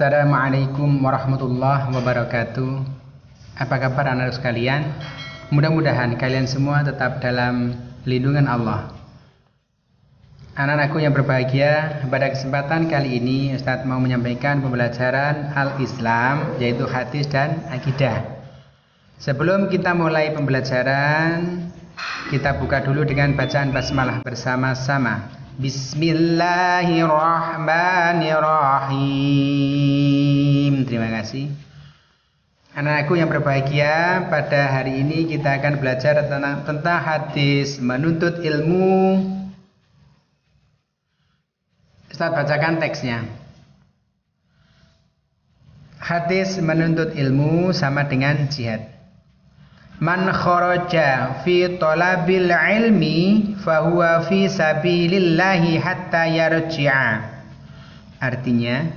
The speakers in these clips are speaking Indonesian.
Assalamualaikum warahmatullahi wabarakatuh. Apa kabar anak-anak sekalian? Mudah-mudahan kalian semua tetap dalam lindungan Allah. Anak-anakku yang berbahagia, pada kesempatan kali ini Ustadz mau menyampaikan pembelajaran Al-Islam, yaitu hadis dan akidah. Sebelum kita mulai pembelajaran, kita buka dulu dengan bacaan basmalah bersama-sama. Bismillahirrahmanirrahim. Terima kasih. Anak-anakku yang berbahagia, pada hari ini kita akan belajar tentang hadis menuntut ilmu. Ustaz bacakan teksnya. Hadis menuntut ilmu sama dengan jihad. Man kharaja fi talabil ilmi fahuwa fi sabilillahi hatta yarji'a. Artinya,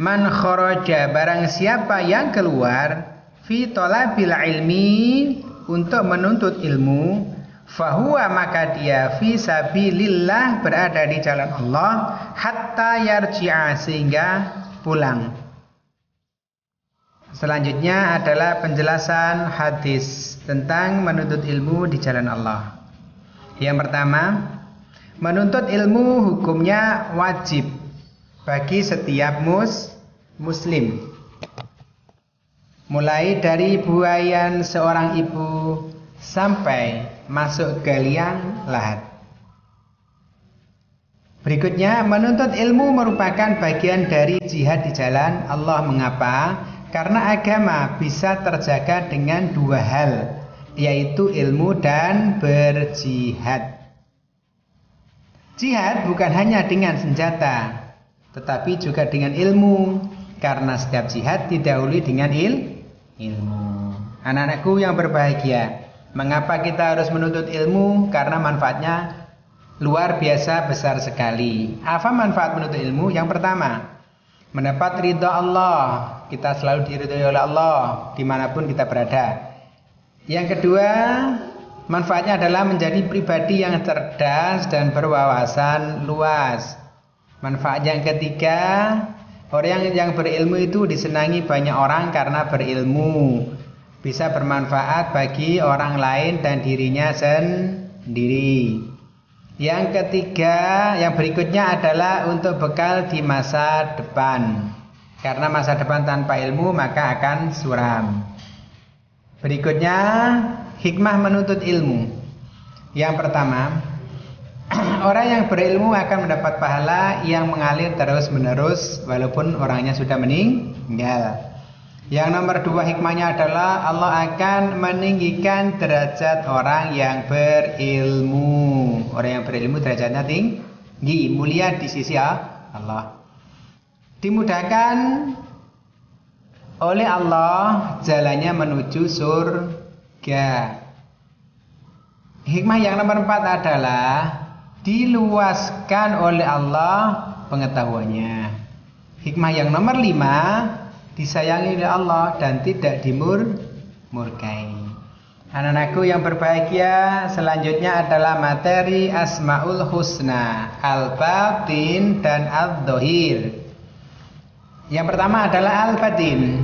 man kharaja, barang siapa yang keluar fi talabil ilmi, untuk menuntut ilmu, fahuwa, maka dia fi sabilillah, berada di jalan Allah, hatta yarji'a, sehingga pulang. Selanjutnya adalah penjelasan hadis tentang menuntut ilmu di jalan Allah. Yang pertama, menuntut ilmu hukumnya wajib bagi setiap muslim. Mulai dari buayan seorang ibu sampai masuk ke liang lahat. Berikutnya, menuntut ilmu merupakan bagian dari jihad di jalan Allah. Mengapa? Karena agama bisa terjaga dengan dua hal, yaitu ilmu dan berjihad. Jihad bukan hanya dengan senjata, tetapi juga dengan ilmu, karena setiap jihad didahului dengan ilmu. Anak-anakku yang berbahagia, mengapa kita harus menuntut ilmu? Karena manfaatnya luar biasa besar sekali. Apa manfaat menuntut ilmu? Yang pertama, mendapat ridha Allah. Kita selalu diridhai oleh Allah dimanapun kita berada. Yang kedua, manfaatnya adalah menjadi pribadi yang cerdas dan berwawasan luas. Manfaat yang ketiga, orang yang berilmu itu disenangi banyak orang karena berilmu. Bisa bermanfaat bagi orang lain dan dirinya sendiri. Yang ketiga, yang berikutnya adalah untuk bekal di masa depan. Karena masa depan tanpa ilmu maka akan suram. Berikutnya, hikmah menuntut ilmu. Yang pertama, orang yang berilmu akan mendapat pahala yang mengalir terus-menerus walaupun orangnya sudah meninggal. Yang nomor dua, hikmahnya adalah Allah akan meninggikan derajat orang yang berilmu. Orang yang berilmu derajatnya tinggi, mulia di sisi Allah. Dimudahkan oleh Allah jalannya menuju surga. Hikmah yang nomor 4 adalah diluaskan oleh Allah pengetahuannya. Hikmah yang nomor 5, disayangi oleh Allah dan tidak dimurkai. Anak-anakku yang berbahagia, selanjutnya adalah materi Asmaul Husna, Al-Batin dan Al-Dhahir. Yang pertama adalah Al-Batin.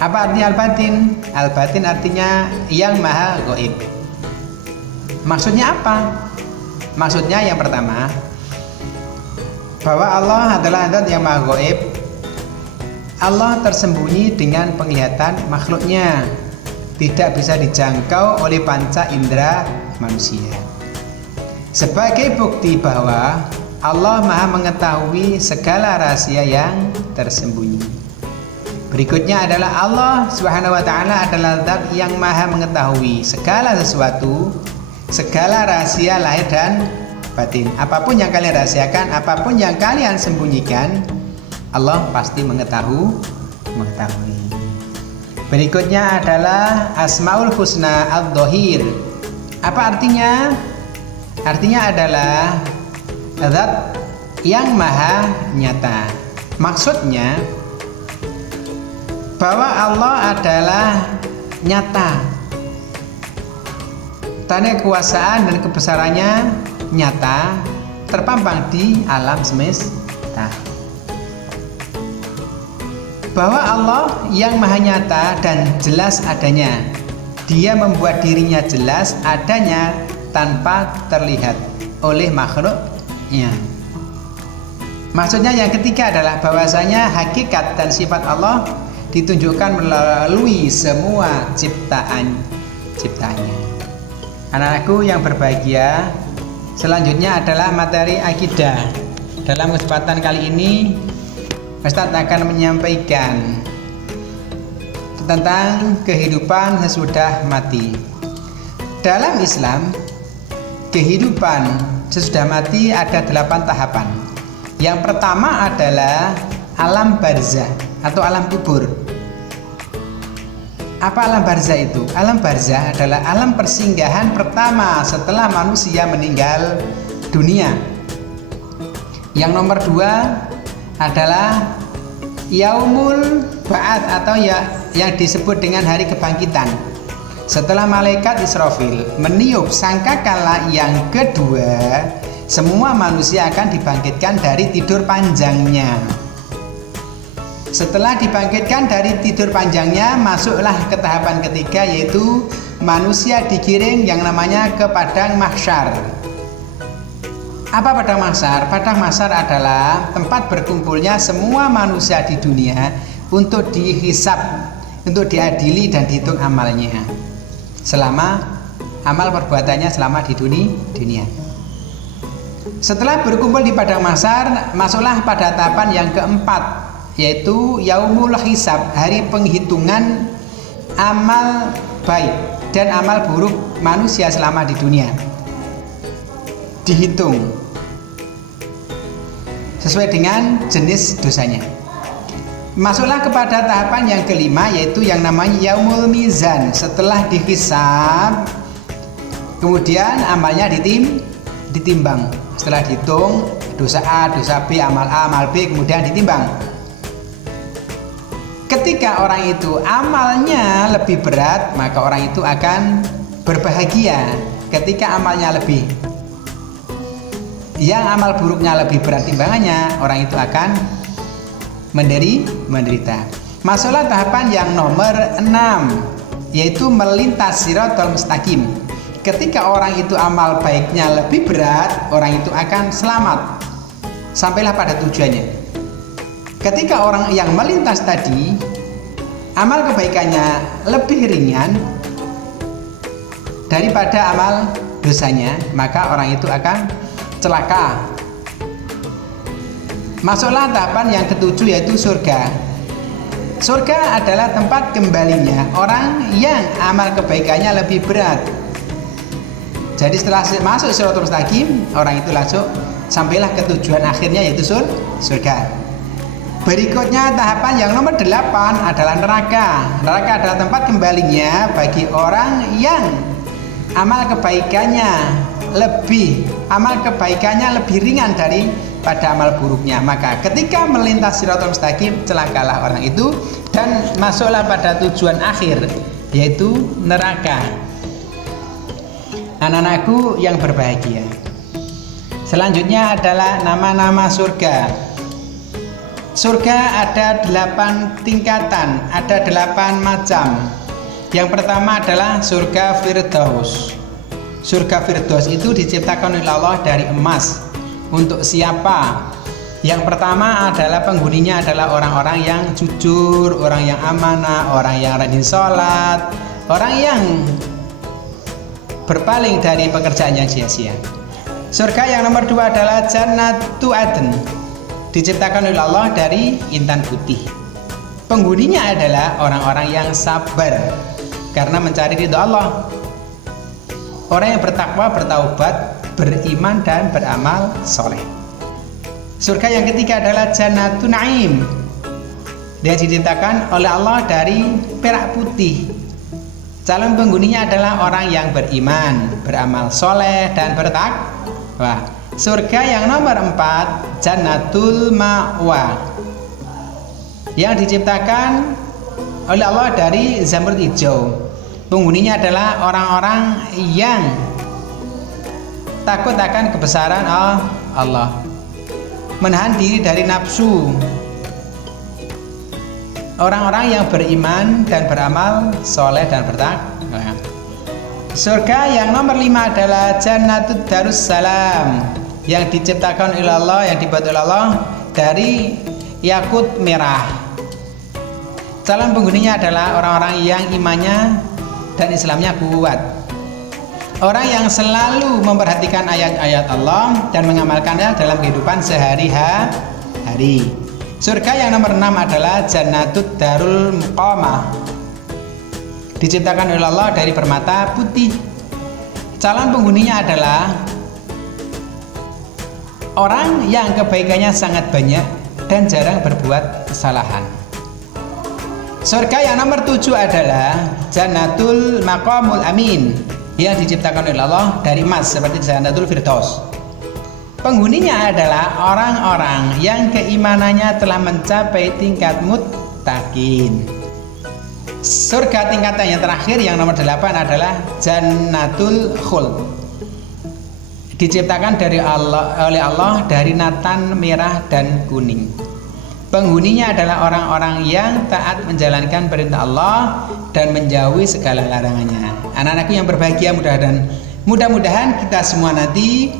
Apa artinya Al-Batin? Al-Batin artinya yang maha gaib. Maksudnya apa? Maksudnya yang pertama, bahwa Allah adalah zat yang maha gaib. Allah tersembunyi dengan penglihatan makhluknya, tidak bisa dijangkau oleh panca indera manusia. Sebagai bukti bahwa Allah maha mengetahui segala rahasia yang tersembunyi. Berikutnya adalah Allah Subhanahu wa ta'ala adalah zat yang maha mengetahui segala sesuatu, segala rahasia lahir dan batin. Apapun yang kalian rahasiakan, apapun yang kalian sembunyikan, Allah pasti mengetahui. Berikutnya adalah Asmaul Husna Al-Dhahir. Apa artinya? Artinya adalah zat yang maha nyata. Maksudnya bahwa Allah adalah nyata. Tanda kekuasaan dan kebesarannya nyata, terpampang di alam semesta. bahwa Allah yang maha nyata dan jelas adanya. Dia membuat dirinya jelas adanya tanpa terlihat oleh makhluknya. Maksudnya yang ketiga adalah bahwasanya hakikat dan sifat Allah ditunjukkan melalui semua ciptaannya. Anak-anakku yang berbahagia, selanjutnya adalah materi akidah. Dalam kesempatan kali ini Ustaz akan menyampaikan tentang kehidupan sesudah mati. Dalam Islam, kehidupan sesudah mati ada 8 tahapan. Yang pertama adalah alam barzah atau alam kubur. Apa alam barzah itu? Alam barzah adalah alam persinggahan pertama setelah manusia meninggal dunia. Yang nomor 2 adalah yaumul ba'ats atau yang disebut dengan hari kebangkitan. Setelah malaikat Israfil meniup sangkakala yang kedua, semua manusia akan dibangkitkan dari tidur panjangnya. Setelah dibangkitkan dari tidur panjangnya, masuklah ke tahapan ketiga, yaitu manusia digiring yang namanya ke padang mahsyar. Apa padang mahsyar? Padang mahsyar adalah tempat berkumpulnya semua manusia di dunia untuk dihisab, untuk diadili dan dihitung amalnya. Selama amal perbuatannya selama di dunia. Setelah berkumpul di padang mahsyar, masuklah pada tahapan yang keempat, yaitu yaumul hisab, hari penghitungan amal baik dan amal buruk manusia selama di dunia. Dihitung sesuai dengan jenis dosanya. Masuklah kepada tahapan yang kelima, yaitu yang namanya yaumul mizan. Setelah dihisab, kemudian amalnya ditimbang. Setelah dihitung dosa A, dosa B, amal A, amal B, kemudian ditimbang. Ketika orang itu amalnya lebih berat, maka orang itu akan berbahagia. Ketika amalnya yang amal buruknya lebih berat timbangannya, orang itu akan menderita. Masuklah tahapan yang nomor 6, yaitu melintas siratal mustaqim. Ketika orang itu amal baiknya lebih berat, orang itu akan selamat sampailah pada tujuannya. Ketika orang yang melintas tadi amal kebaikannya lebih ringan daripada amal dosanya, maka orang itu akan celaka. Masuklah tahapan yang ketujuh, yaitu surga. Surga adalah tempat kembalinya orang yang amal kebaikannya lebih berat. Jadi setelah masuk siratal mustaqim, orang itu langsung sampailah ke tujuan akhirnya, yaitu surga. Berikutnya tahapan yang nomor 8 adalah neraka. Neraka adalah tempat kembalinya bagi orang yang amal kebaikannya lebih ringan daripada amal buruknya. Maka ketika melintas siratal mustaqim, celakalah orang itu dan masuklah pada tujuan akhir, yaitu neraka. Anak-anakku yang berbahagia, selanjutnya adalah nama-nama surga. Surga ada 8 tingkatan, ada 8 macam. Yang pertama adalah surga Firdaus. Surga Firdaus itu diciptakan oleh Allah dari emas. Untuk siapa? Yang pertama adalah penghuninya adalah orang-orang yang jujur, orang yang amanah, orang yang rajin sholat, orang yang berpaling dari pekerjaan yang sia-sia. Surga yang nomor 2 adalah Jannatu Adn. Diciptakan oleh Allah dari intan putih. Penghuninya adalah orang-orang yang sabar karena mencari ridho Allah. Orang yang bertakwa, bertaubat, beriman dan beramal soleh. Surga yang ketiga adalah Jannatun Naim. Dia diciptakan oleh Allah dari perak putih. Calon penghuninya adalah orang yang beriman, beramal soleh dan bertakwa. Surga yang nomor 4 Jannatul Ma'wa, yang diciptakan oleh Allah dari zamrud hijau. Penghuninya adalah orang-orang yang takut akan kebesaran Allah, menahan diri dari nafsu, orang-orang yang beriman dan beramal soleh dan bertakwa. Surga yang nomor 5 adalah Jannatud Darussalam, yang diciptakan oleh Allah, yang dibuat oleh Allah dari yakut merah. Calon penghuninya adalah orang-orang yang imannya dan Islamnya kuat, orang yang selalu memperhatikan ayat-ayat Allah dan mengamalkannya dalam kehidupan sehari-hari. Surga yang nomor 6 adalah Jannatud Darul Muqamah, diciptakan oleh Allah dari permata putih. Calon penghuninya adalah orang yang kebaikannya sangat banyak dan jarang berbuat kesalahan. Surga yang nomor 7 adalah Jannatul Maqamul Amin, yang diciptakan oleh Allah dari emas seperti Jannatul Firdaus. Penghuninya adalah orang-orang yang keimanannya telah mencapai tingkat muttaqin. Surga tingkatan yang terakhir yang nomor 8 adalah Jannatul Khuld, diciptakan oleh Allah dari natan merah dan kuning. Penghuninya adalah orang-orang yang taat menjalankan perintah Allah dan menjauhi segala larangannya. Anak-anakku yang berbahagia, mudah-mudahan kita semua nanti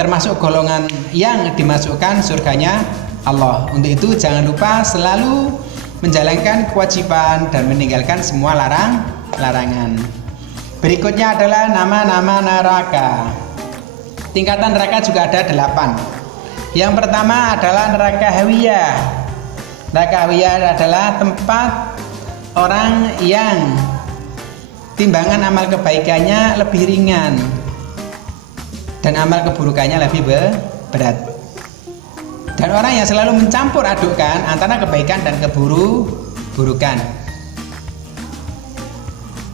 termasuk golongan yang dimasukkan surganya Allah. Untuk itu jangan lupa selalu menjalankan kewajiban dan meninggalkan semua larangan. Berikutnya adalah nama-nama neraka. Tingkatan neraka juga ada 8. Yang pertama adalah neraka hawiyah. Neraka hawiyah adalah tempat orang yang timbangan amal kebaikannya lebih ringan dan amal keburukannya lebih berat. Dan orang yang selalu mencampur adukkan antara kebaikan dan keburukan.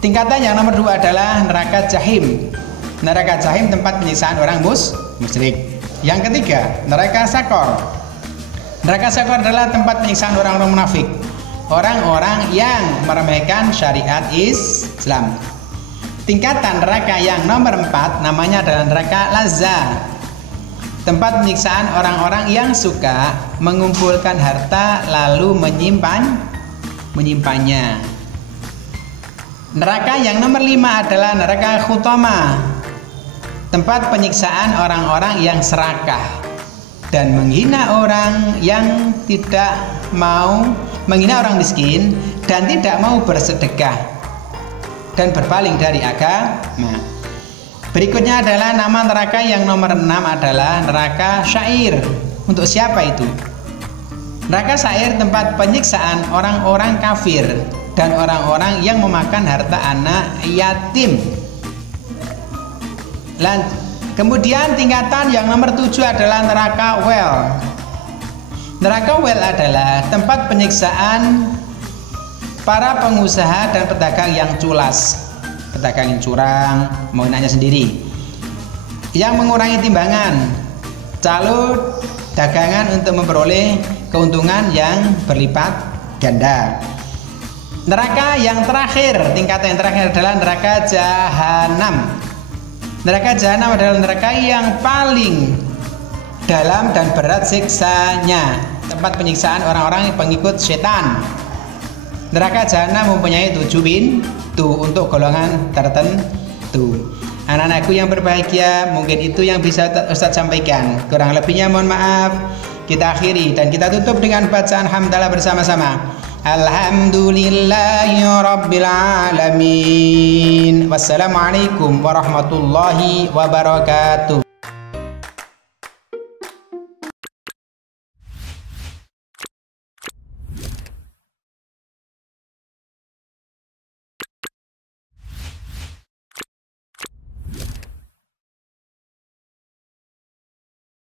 Tingkatan yang nomor 2 adalah neraka jahim. Neraka jahim tempat penyiksaan orang musyrik. Yang ketiga, neraka sakor. Neraka sakor adalah tempat penyiksaan orang-orang munafik, orang-orang yang meremehkan syariat Islam. Tingkatan neraka yang nomor 4 namanya adalah neraka lazza, tempat penyiksaan orang-orang yang suka mengumpulkan harta lalu menyimpannya. Neraka yang nomor 5 adalah neraka khutama, tempat penyiksaan orang-orang yang serakah dan menghina orang yang tidak mau, menghina orang miskin dan tidak mau bersedekah dan berpaling dari agama. Berikutnya adalah nama neraka yang nomor 6 adalah neraka syair. Untuk siapa itu? Neraka syair tempat penyiksaan orang-orang kafir dan orang-orang yang memakan harta anak yatim. Kemudian tingkatan yang nomor 7 adalah neraka wel. Neraka wel adalah tempat penyiksaan para pengusaha dan pedagang yang culas, pedagang yang curang, menggunakannya sendiri, yang mengurangi timbangan calon dagangan untuk memperoleh keuntungan yang berlipat ganda. Neraka yang terakhir, tingkatan yang terakhir adalah neraka jahanam. Neraka jahanam adalah neraka yang paling dalam dan berat siksanya, tempat penyiksaan orang-orang pengikut setan. Neraka jahanam mempunyai 7 pintu untuk golongan tertentu. Anak-anakku yang berbahagia, mungkin itu yang bisa Ustadz sampaikan. Kurang lebihnya mohon maaf. Kita akhiri dan kita tutup dengan bacaan hamdalah bersama-sama. Alhamdulillahi rabbil alamin. Wassalamualaikum warahmatullahi wabarakatuh.